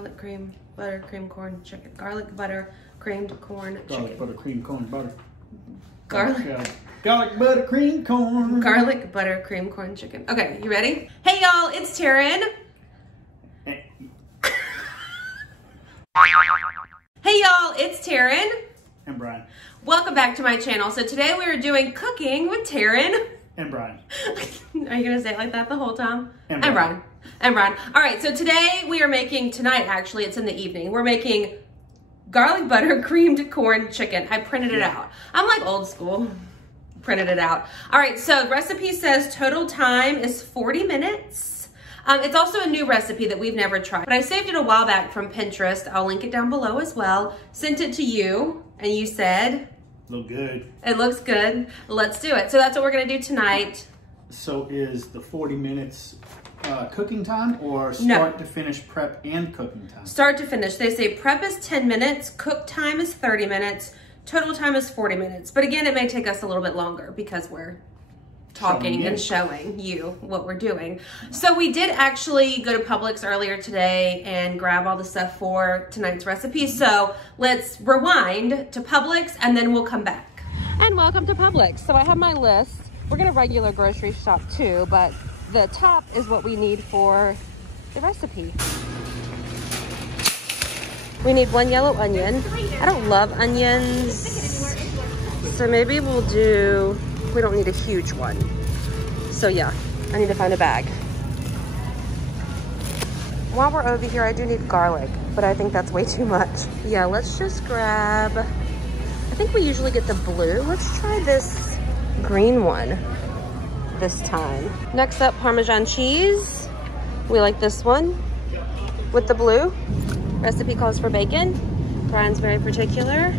Garlic, cream, butter, cream, corn, chicken. Garlic, butter, creamed corn, chicken. Garlic, butter, cream, corn, butter. Garlic. Garlic, butter, cream, corn. Garlic, butter, cream, corn, chicken. Okay, you ready? Hey y'all, it's Taren. Hey y'all, it's Taren. And Brian. Welcome back to my channel. So today we are doing cooking with Taren. And Brian. Are you gonna say it like that the whole time? And Brian. And Brian. All right, so today we are making, tonight actually, it's in the evening, we're making garlic butter creamed corn chicken. I printed it out. I'm like old school. Printed it out. All right, so recipe says total time is 40 minutes. It's also a new recipe that we've never tried, but I saved it a while back from Pinterest. I'll link it down below as well. Sent it to you, and you said, look good. It looks good. Let's do it. So that's what we're gonna do tonight. So is the 40 minutes cooking time or start to finish prep and cooking time? Start to finish. They say prep is 10 minutes, cook time is 30 minutes, total time is 40 minutes. But again, it may take us a little bit longer because we're talking and showing you what we're doing. So we did actually go to Publix earlier today and grab all the stuff for tonight's recipe. So let's rewind to Publix and then we'll come back. And welcome to Publix. So I have my list. We're gonna regular grocery shop too, but the top is what we need for the recipe. We need 1 yellow onion. I don't love onions, so maybe we'll do, we don't need a huge one. So yeah, I need to find a bag. While we're over here, I do need garlic, but I think that's way too much. Yeah, let's just grab, I think we usually get the blue. Let's try this green one this time. Next up, Parmesan cheese. We like this one with the blue. Recipe calls for bacon. Brian's very particular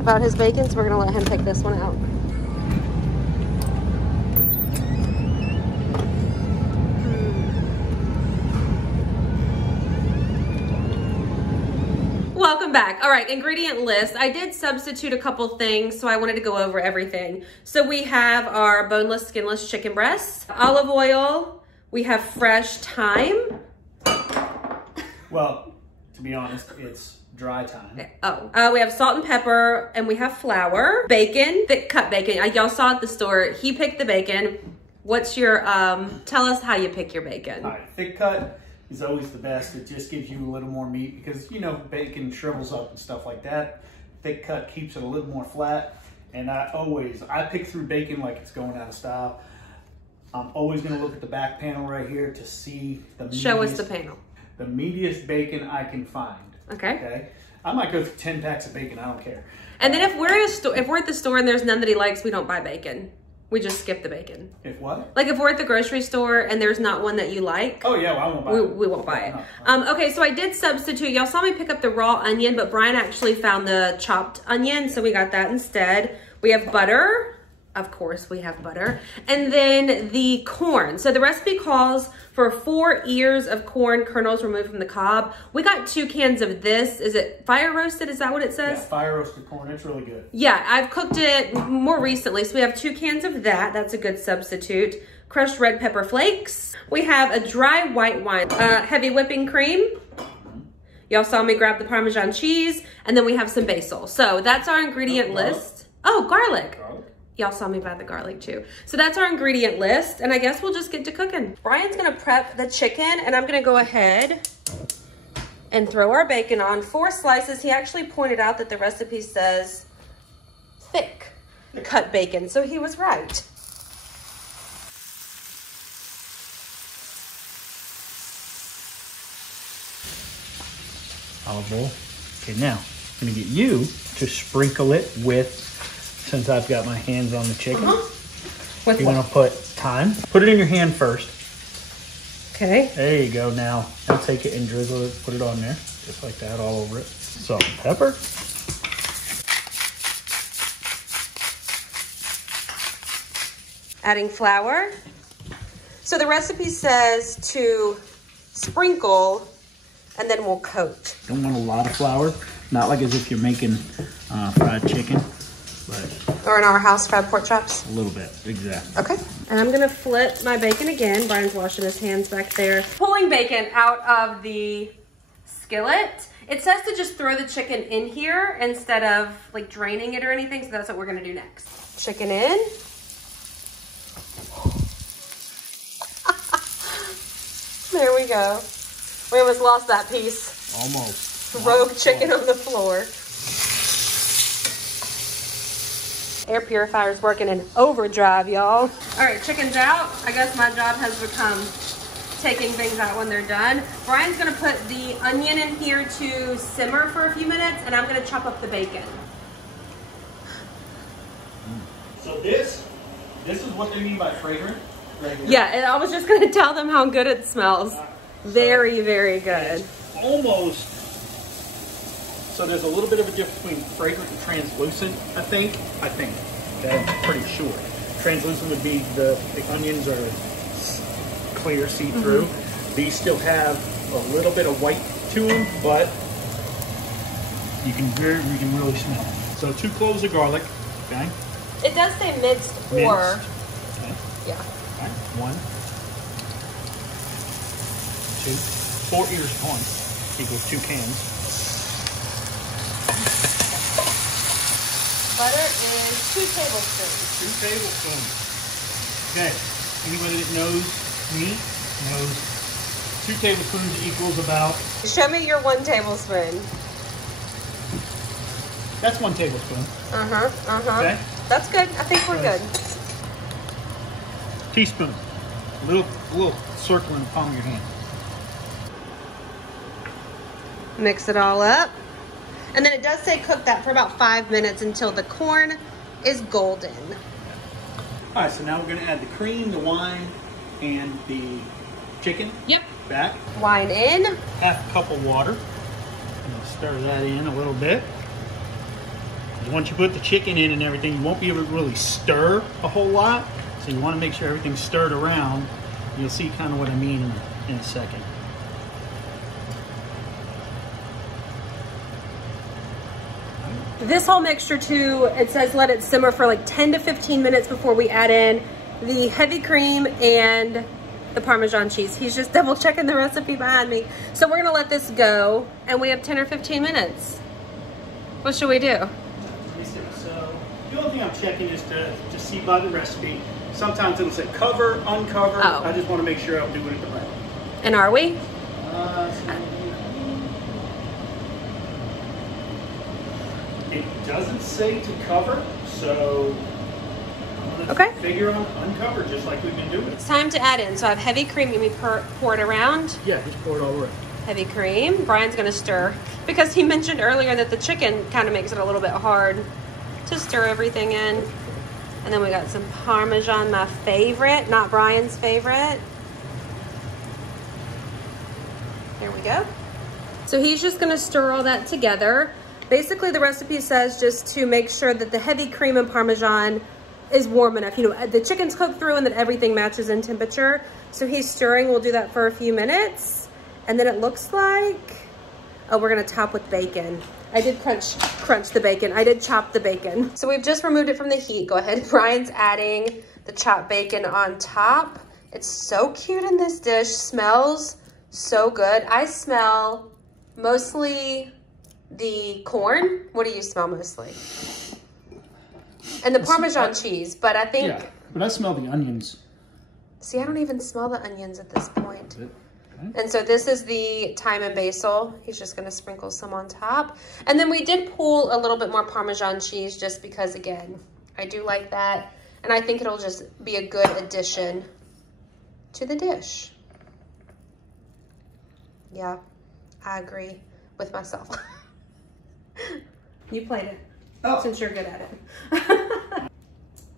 about his bacon, so we're gonna let him pick this one out. Welcome back. All right, ingredient list. I did substitute a couple things, so I wanted to go over everything. So we have our boneless, skinless chicken breasts, olive oil, we have fresh thyme. Well, to be honest, it's dry time. We have salt and pepper, and we have flour, bacon, thick cut bacon. Y'all saw at the store, he picked the bacon. What's your, tell us how you pick your bacon. All right, thick cut is always the best. It just gives you a little more meat because, you know, bacon shrivels up and stuff like that. Thick cut keeps it a little more flat. And I pick through bacon like it's going out of style. I'm always gonna look at the back panel right here to see the meatiest, show us the panel. The meatiest bacon I can find. Okay. I might go through 10 packs of bacon, I don't care. And then if we're at the store and there's none that he likes, we don't buy bacon. We just skip the bacon. If what? Like if we're at the grocery store and there's not one that you like. Oh yeah, well, I won't buy it. We won't buy it. Okay, so I did substitute. Y'all saw me pick up the raw onion, but Brian actually found the chopped onion, so we got that instead. We have butter. Of course, we have butter. And then the corn. So the recipe calls for 4 ears of corn kernels removed from the cob. We got 2 cans of this. Is it fire roasted? Is that what it says? Yeah, fire roasted corn. It's really good. Yeah, I've cooked it more recently. So we have 2 cans of that. That's a good substitute. Crushed red pepper flakes. We have a dry white wine, heavy whipping cream. Y'all saw me grab the Parmesan cheese. And then we have some basil. So that's our ingredient list. Oh, garlic. Y'all saw me buy the garlic too. So that's our ingredient list, and I guess we'll just get to cooking. Brian's gonna prep the chicken, and I'm gonna go ahead and throw our bacon on. 4 slices. He actually pointed out that the recipe says thick cut bacon, so he was right. Olive oil. Okay, now I'm gonna get you to sprinkle it with, since I've got my hands on the chicken. You want to put thyme. Put it in your hand first. Okay. There you go. Now take it and drizzle it, put it on there, just like that, all over it. Salt and pepper. Adding flour. So the recipe says to sprinkle and then we'll coat. Don't want a lot of flour, not like as if you're making fried chicken. But or in our house, fried pork chops? A little bit, exactly. Okay. And I'm gonna flip my bacon again. Brian's washing his hands back there. Pulling bacon out of the skillet. It says to just throw the chicken in here instead of like draining it or anything, so that's what we're gonna do next. Chicken in. There we go. We almost lost that piece. Almost. Rogue chicken on the floor. Air purifier's working in overdrive, y'all. All right, chicken's out. I guess my job has become taking things out when they're done. Brian's gonna put the onion in here to simmer for a few minutes, and I'm gonna chop up the bacon. So this is what they mean by fragrant. Right here. Yeah, and I was just gonna tell them how good it smells. Very, very good. Almost. So there's a little bit of a difference between fragrant and translucent, I think. Okay, I'm pretty sure. Translucent would be the onions are clear, see-through. These still have a little bit of white to them, but you can really smell it. So 2 cloves of garlic, okay? It does say minced or... Okay. Yeah. Okay. 1, 2, 4 ears of corn equals 2 cans. Butter is 2 tablespoons. 2 tablespoons. Okay. Anybody that knows me knows 2 tablespoons equals about... Show me your 1 tablespoon. That's 1 tablespoon. Okay. That's good. I think we're good. Teaspoon. A little circle in the palm of your hand. Mix it all up. And then it does say cook that for about 5 minutes until the corn is golden. All right, so now we're going to add the cream, the wine, and the chicken. Yep. Back. Wine in. Half a cup of water. And stir that in a little bit. Once you put the chicken in and everything, you won't be able to really stir a whole lot. So you want to make sure everything's stirred around. You'll see kind of what I mean in a second. This whole mixture too, it says let it simmer for like 10 to 15 minutes before we add in the heavy cream and the Parmesan cheese. He's just double checking the recipe behind me. So we're gonna let this go and we have 10 or 15 minutes. What should we do? So the only thing I'm checking is to see by the recipe. Sometimes it'll say cover, uncover. Oh. I just want to make sure I'm doing it the right way. And are we? It doesn't say to cover, so I'm gonna Okay. figure on uncover just like we've been doing. It's time to add in. So I have heavy cream, you pour it around. Yeah, just pour it all around. Heavy cream. Brian's gonna stir because he mentioned earlier that the chicken kind of makes it a little bit hard to stir everything in. And then we got some Parmesan, my favorite, not Brian's favorite. There we go. So he's just gonna stir all that together. Basically the recipe says just to make sure that the heavy cream and Parmesan is warm enough. You know, the chicken's cooked through and that everything matches in temperature. So he's stirring, we'll do that for a few minutes. And then it looks like, oh, we're gonna top with bacon. I did crunch the bacon. I did chop the bacon. So we've just removed it from the heat. Go ahead. Brian's adding the chopped bacon on top. It's so cute in this dish. Smells so good. I smell mostly the corn. What do you smell mostly? And the Parmesan cheese, but I think... Yeah, but I smell the onions. See, I don't even smell the onions at this point. Okay. And so this is the thyme and basil. He's just gonna sprinkle some on top. And then we did pull a little bit more Parmesan cheese just because, again, I do like that. And I think it'll just be a good addition to the dish. Yeah, I agree with myself. You played it, since you're good at it.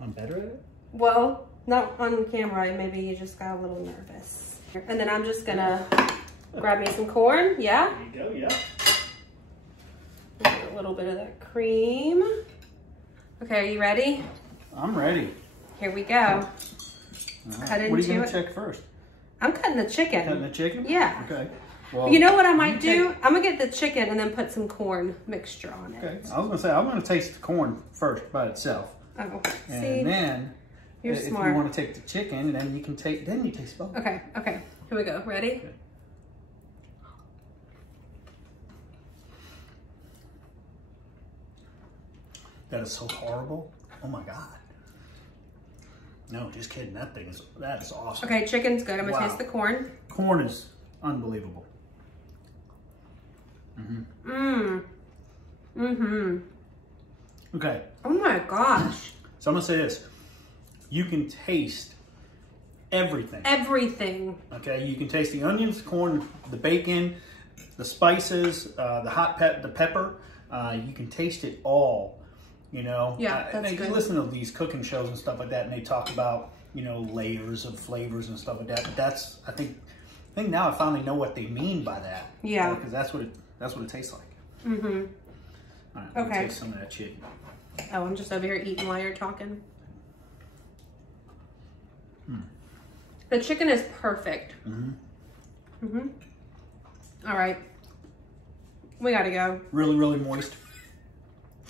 I'm better at it? Well, not on camera. Maybe you just got a little nervous. And then I'm just gonna grab me some corn. Yeah? There you go, yeah. Get a little bit of that cream. Okay, are you ready? I'm ready. Here we go. Right. Cut into what are you it. gonna check first? I'm cutting the chicken. Cutting the chicken? Yeah. Okay. Well, you know what I might do? I'm gonna get the chicken and then put some corn mixture on it. Okay. I was gonna say I'm gonna taste the corn first by itself. Oh, and see? then You're if smart. you want to take the chicken, then you taste both. Okay, here we go. Ready? Okay. that is so horrible. Oh my God. No, just kidding. That is awesome. Okay, chicken's good. I'm gonna taste the corn. Corn is unbelievable. Okay. Oh my gosh. So I'm gonna say this. You can taste everything. Everything. Okay, you can taste the onions, the corn, the bacon, the spices, the pepper. You can taste it all, you know. Yeah, that's good. You listen to these cooking shows and stuff like that, and they talk about, you know, layers of flavors and stuff like that. But that's, I think now I finally know what they mean by that. Yeah. Because that's what it tastes like. Mm-hmm. All right, let me taste some of that chicken. Oh, I'm just over here eating while you're talking. The chicken is perfect. All right. We gotta go. Really, really moist.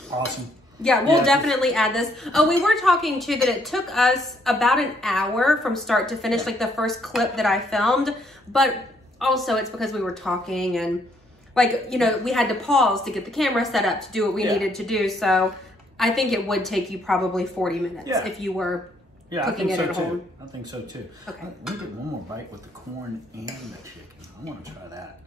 Awesome. Yeah, we'll definitely add this. Oh, we were talking too that it took us about an hour from start to finish, like the first clip that I filmed. But also it's because we were talking and like, you know, we had to pause to get the camera set up to do what we needed to do. So I think it would take you probably 40 minutes if you were cooking it at home. I think so too. Okay. Let me get one more bite with the corn and the chicken. I want to try that.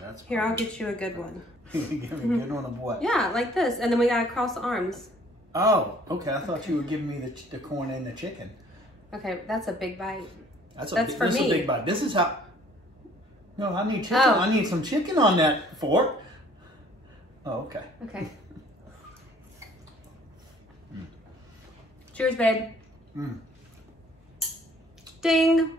That's Here, I'll get you a good one. Give me a good one of what? Yeah, like this. And then we gotta cross the arms. Oh, okay. I thought you were giving me the corn and the chicken. Okay, that's a big bite. That's for me. This is a big bite. This is how... No, I need chicken. Oh. I need some chicken on that fork. Oh, okay. Okay. Cheers, babe. Ding.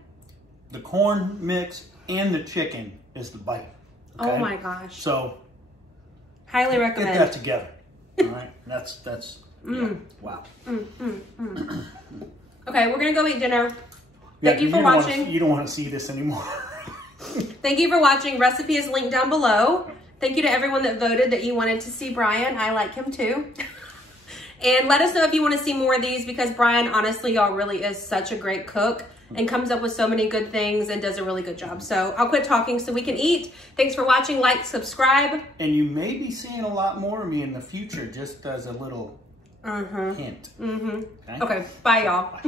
The corn mix and the chicken is the bite. Okay? Oh my gosh. So highly recommend. Get that together. All right. That's yeah. Wow. Okay, we're gonna go eat dinner. Thank you for watching. You don't want to see this anymore. Thank you for watching. Recipe is linked down below. Thank you to everyone that voted that you wanted to see Brian. I like him too. And let us know if you want to see more of these, because Brian, honestly, y'all, really is such a great cook and comes up with so many good things and does a really good job. So I'll quit talking so we can eat. Thanks for watching. Like, subscribe. And you may be seeing a lot more of me in the future, just as a little hint. Okay, bye, y'all.